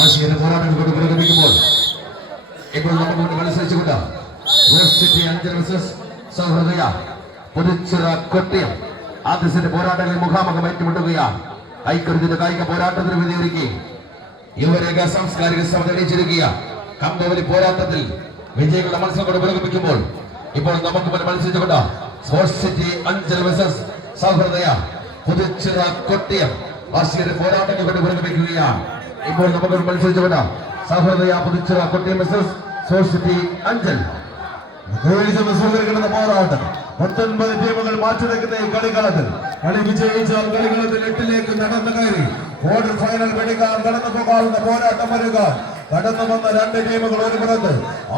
ആശയ പോരാട്ടം കൊണ്ട് പുരോഗമിക്കുമ്പോൾ ഇപ്പോൾ നമുക്ക് മത്സരിച്ചുകൊണ്ട് സൗഹൃദയ പുതുച്ചിറ കൊട്ടിയം ആദ്യത്തിന്റെ പോരാട്ടങ്ങളിൽ മുഖാമുഖം ഏറ്റുമുട്ടുകയാണ്. ഐക്യത്തിന്റെ കായിക പോരാട്ടത്തിന് വേദിയൊരുക്കി യുവരേഖ സാംസ്കാരിക സഭ തെളിയിച്ചിരിക്കുക. കമ്പവലി പോരാട്ടത്തിൽ വിജയികളുടെ മത്സരം കൊണ്ട് പുരോഗമിക്കുമ്പോൾ ഇപ്പോൾ നമുക്ക് മത്സരിച്ചുകൊണ്ട് sports city Anchal versus Sauhrudaya Puthuchira Kottiyam ആശയ പോരാട്ടങ്ങൾ കൊണ്ട് പുരോഗമിക്കുകയാണ്. ഇപ്പോൾ നമുക്ക് മത്സരിച്ചുകൊണ്ട് Sauhrudaya Puthuchira Kottiyam versus sports city Anchal പോരാട്ടം. 19 ടീമുകൾ മാറ്റിവെക്കുന്ന ഈ കളികളത്തിൽ കളി വിജയിച്ചാൽ കളികളത്തിൽ 8ലേക്ക് നടന്നു കയറി ക്വാർട്ടർ ഫൈനൽ വെടിക്കാൻ കടന്നു പോകാവുന്ന പോരാട്ടം വരിക. കടന്നു വന്ന 2 ടീമുകൾ ഒരു പുറത്ത്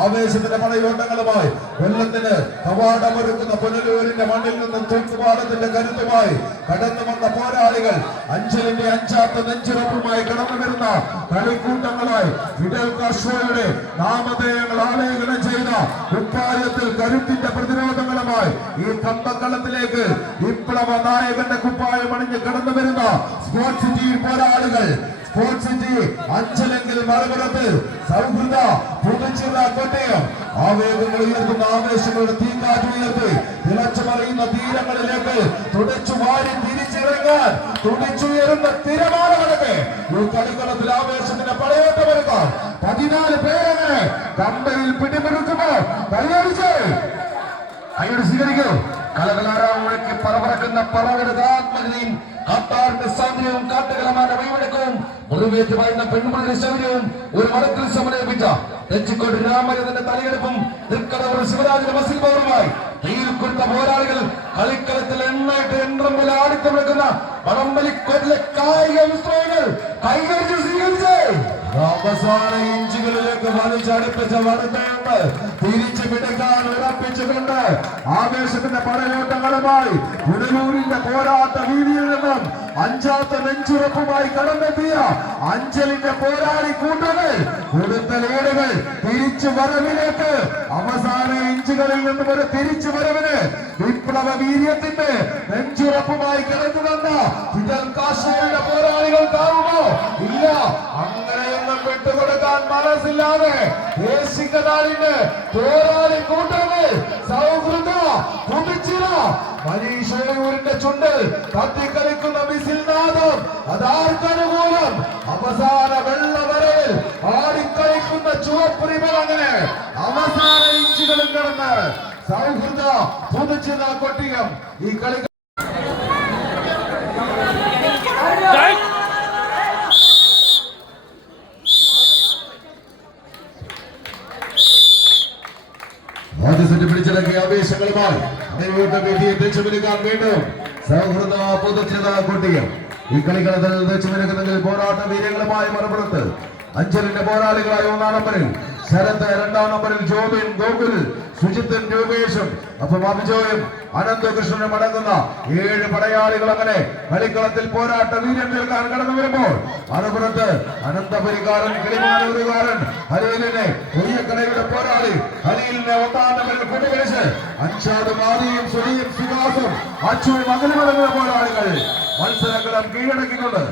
ആവേശത്തിന്റെ പടയോട്ടങ്ങളുമായി കൊല്ലത്തിന് കവാടമൊരുക്കുന്ന പുനലൂരിന്റെ മണ്ണിൽ നിന്നും തൂക്കുപാടത്തിന്റെ കരുത്തുമായി കടന്നു വന്ന പോരാളികൾ അഞ്ചലിന്റെ അഞ്ചാത്ത നെഞ്ചുറപ്പുമായി കടന്നു വരുന്ന കളിക്കൂട്ടങ്ങളായി ഫിഡൽ കാസ്ട്രോയുടെ നാമധേയങ്ങൾ ആലേഖനം ചെയ്ത കുപ്പായത്തിൽ കരുത്തിന്റെ പ്രതിരോധങ്ങളുമായി ഈ കമ്പക്കളത്തിലേക്ക് വിപ്ലവ നായകന്റെ കുപ്പായം അണിഞ്ഞ് കടന്നു വരുന്ന സ്പോർട്സ് സിറ്റി പോരാളികൾ. സ്പോർട്സ് സിറ്റി അഞ്ചലെങ്കിൽ മറുപുറത്ത് സൗഹൃദ പുതുച്ചിറ കൊട്ടയം ആവേഗങ്ങൾ ഉയർത്തുന്ന ആവേശങ്ങളുടെ തീക്കാറ്റ് ഉയർത്തി തിളച്ചു മറിയുന്ന തീരങ്ങളിലേക്ക് തുടച്ചു വാരി തിരിച്ചിറങ്ങാൻ തുടിച്ചുയരുന്ന തിരമാലകളൊക്കെ ഈ കളിക്കളത്തിൽ ആവേശത്തിന്റെ പടയോട്ടമെടുക്കാൻ 14 പേരെ കമ്പയിൽ പിടിമുറുക്കുമ്പോൾ കൈയടിച്ച് കൈയുടെ സ്വീകരിക്കൂ. കലകലാരാമുഴക്കി പറവറക്കുന്ന പറവരുതാത്മകതയും കാട്ടാറിന്റെ സൗന്ദര്യവും കാട്ടുകലമാരുടെ വൈവടക്കവും മുറിവേറ്റ് വായുന്ന പെൺമുളുടെ ശൗര്യവും ഒരു മരത്തിൽ സമന്വയിപ്പിച്ച തെച്ചിക്കോട്ട് രാമചന്ദ്രന്റെ തലയെടുപ്പും തൃക്കടവൂർ ശിവരാജന്റെ മസിൽ പൗറുമായി കയ്യിൽ കൊടുത്ത പോരാളികൾ കളിക്കളത്തിൽ എണ്ണായിട്ട് എണ്ണം പോലെ ആടിത്തമിഴക്കുന്ന വടംവലിക്കോട്ടിലെ കായിക വിസ്മയങ്ങൾ കൈകഴിച്ച് സ്വീകരിച്ച് അവസാന ഇഞ്ചുകളിലേക്ക് വലിച്ചടുപ്പിച്ച വടത്തേണ്ട് തിരിച്ചു പിടിക്കാൻ ഉറപ്പിച്ചുകൊണ്ട് ആവേശത്തിന്റെ പടയോട്ടങ്ങളുമായി പുനലൂരിന്റെ പോരാട്ട വീതിയിൽ നിന്നും അഞ്ചാത്ത നെഞ്ചുറപ്പുമായി കടന്നെത്തിയ അഞ്ചലിന്റെ പോരാളി കൂട്ടങ്ങൾ കൊടുത്ത ലീഡുകൾ തിരിച്ചു വരവിലേക്ക് അവസാന ഇഞ്ചുകളിൽ നിന്നും ഒരു തിരിച്ചു വരവിന് വിപ്ലവ വീര്യത്തിന്റെ നെഞ്ചുറപ്പുമായി കടന്നു വന്ന ഫിദൽ കാസ്ട്രോയുടെ പോരാളികൾക്കാവുമോ? ഇല്ല, അങ്ങനെയൊന്നും വിട്ടുകൊടുക്കാൻ മനസ്സില്ലാതെ ദേശികനാളിന്റെ പോരാളി കൂട്ടങ്ങൾ സൗഹൃദ പുതുച്ചിറ മനീഷയൂരിന്റെ ചുണ്ടിൽ തട്ടിക്കളിക്കുന്ന മിസിൽ നാദം അതാർക്കനുകൂലം അവസാന വെള്ളവരയിൽ ആടിക്കളിക്കുന്ന ചുവപ്പ് റിബൺ അങ്ങനെ അവസാന ഇഞ്ചുകളിൽ കിടന്ന് സൗഹൃദ പുതുച്ചിറ കൊട്ടിയം ഈ കളി പിടിച്ചിറക്കിയ ആവേശങ്ങളുമായി വീണ്ടും സൗഹൃദ പുതുച്ചിറ കൊട്ടിയം ഈ കളിക്കളത്തിൽ തെച്ചുമിനുന്നതിൽ പോരാട്ട വീര്യങ്ങളുമായി മറുപുറത്ത് അഞ്ചലിന്റെ പോരാളികളായ 1-ാം നമ്പറിൽ ശരത്, 2-ാം നമ്പറിൽ ജോബിൻ, ഗോകുൽ, സുജിത്തും രൂപേഷും അപ്പം അഭിജോയും അനന്തകൃഷ്ണനും അടങ്ങുന്ന 7 പടയാളികൾ അങ്ങനെ കളിക്കളത്തിൽ പോരാട്ട വീര്യം കേൾക്കാൻ കടന്നു വരുമ്പോൾ മറുപുറത്ത് അനന്തപുരിക്കാരൻ, കിളിമാനൂരുകാരൻ ഹലീലിനെ കൊയ്യക്കടയുടെ പോരാളി ഹലീലിനെ 1-ാം നമ്പറിൽ കൂട്ടുപിടിച്ച് അൻഷാദും ആദിയും സുനിയും സുഹാസും അച്ചുവും അകലുമടങ്ങുന്ന പോരാളികൾ മത്സരങ്ങളും കീഴടക്കിക്കൊണ്ട്